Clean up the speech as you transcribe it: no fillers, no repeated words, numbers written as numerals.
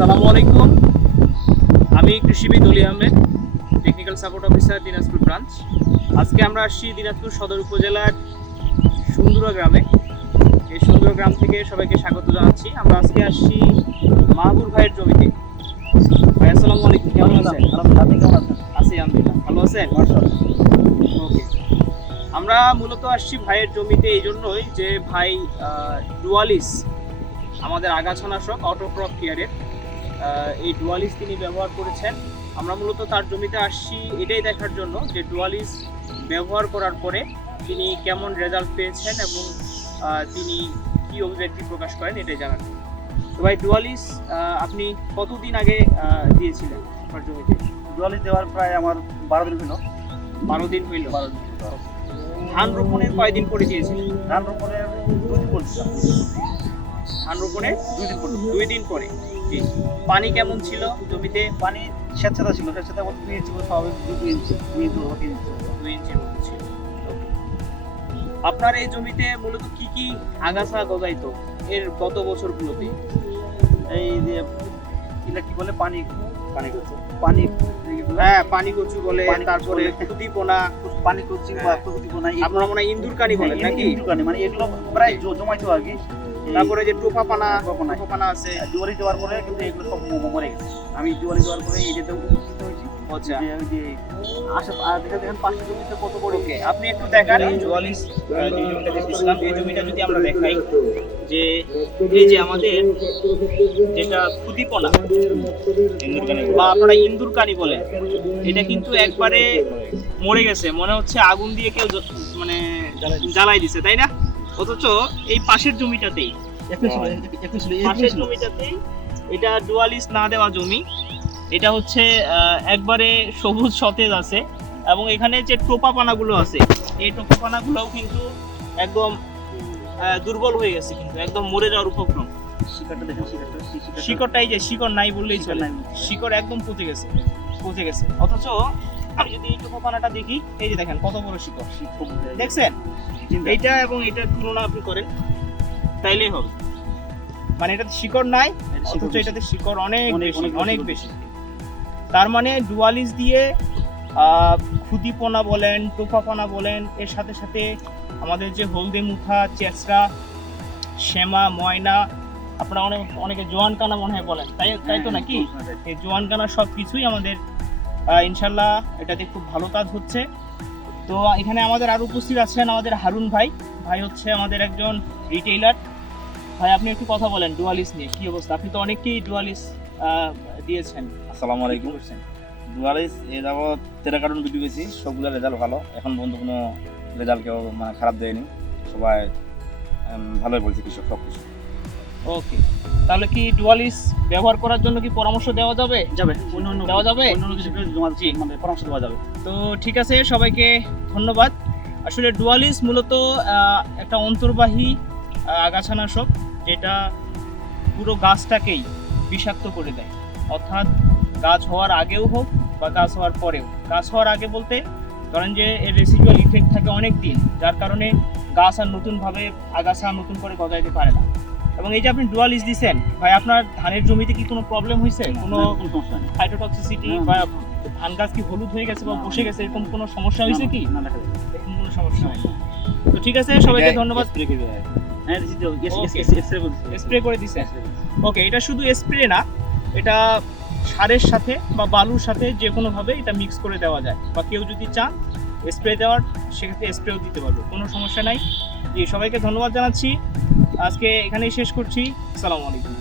আসসালামু আলাইকুম। আমি কৃষিবিদ অলি Ahmed, technical support officer Dinajpur branch. আজকে আমরা আসছি দিনাজপুর সদর উপজেলার সুন্দরা গ্রামে। এই সুন্দরা গ্রাম থেকে সবাইকে স্বাগত জানাচ্ছি। আমরা আজকে আসছি মাহবুব ভাইয়ের জমিতে। ভাই আসসালামু আলাইকুম, কেমন আছেন? আছি আলহামদুলিল্লাহ, ভালো আছেন? ওকে, আমরা মূলত আসছি ভাইয়ের জমিতে এই জন্যই যে ভাই ডুয়ালিস, আমাদের আগাছানাশক অটোক্রপ কেয়ারের এই ডুয়ালিস তিনি ব্যবহার করেছেন। আমরা মূলত তার জমিতে আসছি এটাই দেখার জন্য যে ডুয়ালিস ব্যবহার করার পরে তিনি কেমন রেজাল্ট পেয়েছেন এবং তিনি কি অভিব্যক্তি প্রকাশ করেন এটাই জানার জন্য। তো ভাই ডুয়ালিস আপনি কতদিন আগে দিয়েছিলেন আপনার জমিতে? ডুয়ালিস দেওয়ার প্রায় আমার 12 দিন হলো। 12 দিন হইল। ধান রোপণের কয়দিন পরে দিয়েছিলেন? ধান রোপণের 2 দিন পড়ছিলাম। ধান রোপণের 2 দিন পরে। জি, পানি কেমন ছিল জমিতে? পানি স্বেচ্ছাতা ছিল, স্বেচ্ছাতা বলতে 2 ইঞ্চি স্বাভাবিক 2 ইঞ্চি 2 ইঞ্চির মতো ছিল। আপনার এই জমিতে মূলত কি কি আগাছা গজাইতো এর গত বছরগুলোতে? এই যে এটা কি বলে পানি পানি কচু পানি, হ্যাঁ পানি কচু বলে, পানি কচু তারপরে বলে। খুদিপোনা, পানি কচু বা খুদিপোনা, আপনারা মনে হয় ইন্দুরকানি বলেন নাকি? ইন্দুরকানি মানে এগুলো প্রায় জমাইতো আর কি। তারপরে যে টোপাপানা টোপাপানা। টোপাপানা আছে। ডুয়ালিস দেওয়ার পরে কিন্তু এগুলো সব মরে গেছে। আমি ডুয়ালিস দেওয়ার পরে এটাতে উপকৃত হয়েছি। আচ্ছা, যে ওই যে আশা দেখেন পাঁচটা জমিতে কত বড়। ওকে, আপনি একটু দেখান এই ডুয়ালিস যে জমিটা দেখতেছিলাম, এই জমিটা যদি আমরা দেখাই যে এই যে আমাদের যেটা খুদিপোনা বা আপনারা ইন্দুরকানি বলেন, এটা কিন্তু একবারে মরে গেছে, মনে হচ্ছে আগুন দিয়ে কেউ মানে জ্বালাই দিছে, তাই না? অথচ এই পাশের জমিটাতেই পাশের জমিটাতেই এটা ডুয়ালিস না দেওয়া জমি, এটা হচ্ছে একবারে সবুজ সতেজ আছে। এবং এখানে যে টোপাপানাগুলো আছে, এই টোপাপানাগুলোও কিন্তু একদম দুর্বল হয়ে গেছে, কিন্তু একদম মরে যাওয়ার উপক্রম। শিকারটা দেখেন, শিকড়টাই যে শিকড় নাই বললেই চলে, শিকড় একদম পচে গেছে। অথচ আমি যদি এই টোপাপানাটা দেখি, এই যে দেখেন কত বড় শিকড়, দেখছেন? এইটা এবং এটার তুলনা আপনি করেন তাইলেই হবে। মানে এটাতে শিকড় নাই, অথচ এটাতে শিকড় অনেক বেশি। তার মানে ডুয়ালিস দিয়ে খুদিপোনা বলেন, টোপাপোনা বলেন, এর সাথে সাথে আমাদের যে হলদে মুখা, চেঁচড়া, শ্যামা, ময়না, আপনারা অনেকে জোয়ান কানা মনে হয় বলেন, তাই তো নাকি? এই জোয়ান কানা সব কিছুই আমাদের ইনশাল্লাহ এটাতে খুব ভালো কাজ হচ্ছে। তো এখানে আমাদের আরো উপস্থিত আছেন আমাদের হারুন ভাই হচ্ছে আমাদের একজন রিটেইলার। ভাই আপনি একটু কথা বলেন ডুয়ালিস নিয়ে, কি অবস্থা? আপনি তো অনেককেই ডুয়ালিস দিয়েছেন। আসসালামু আলাইকুম। ডুয়ালিস এই যাবৎ 13 কার্টন বিক্রি করেছি, সবগুলো রেজাল্ট ভালো। এখন পর্যন্ত কোনো রেজাল্ট কেউ মানে খারাপ দেয়নি, সবাই ভালোই বলছে কৃষক সব কিছু। ওকে, তাহলে কি ডুয়ালিস ব্যবহার করার জন্য কি পরামর্শ দেওয়া যাবে? দেওয়া যাবে? অন্য কিছু মানে পরামর্শ দেওয়া যাবে। তো ঠিক আছে, সবাইকে ধন্যবাদ। আসলে ডুয়ালিস মূলত একটা অন্তর্বাহী আগাছানাশক, যেটা পুরো গাছটাকেই বিষাক্ত করে দেয়। অর্থাৎ গাছ হওয়ার আগেও হোক বা গাছ হওয়ার পরেও। গাছ হওয়ার আগে বলতে ধরেন যে এর রেসিডুয়াল ইফেক্ট থাকে অনেক দিন, যার কারণে গাছ আর নতুনভাবে আগাছা নতুন করে গজাইতে পারে না। এবং এই যে আপনি ডুয়ালিস দিচ্ছেন ভাই, আপনার ধানের জমিতে কি কোনো প্রবলেম হয়েছে? কোনো ফাইটোটক্সিসিটি বা ধান গাছ কি হলুদ হয়ে গেছে বা বসে গেছে, এরকম কোনো সমস্যা হয়েছে কি? এরকম কোনো সমস্যা হয়নি। তো ঠিক আছে, সবাইকে ধন্যবাদ। স্প্রে করে দিছে। ওকে, এটা শুধু স্প্রে না, এটা সারের সাথে বা বালুর সাথে যে কোনোভাবে এটা মিক্স করে দেওয়া যায়, বা কেউ যদি চান স্প্রে দেওয়ার সেক্ষেত্রে স্প্রেও দিতে পারবে, কোনো সমস্যা নাই। জি, সবাইকে ধন্যবাদ জানাচ্ছি। আজকে এখানেই শেষ করছি। আসসালামু আলাইকুম।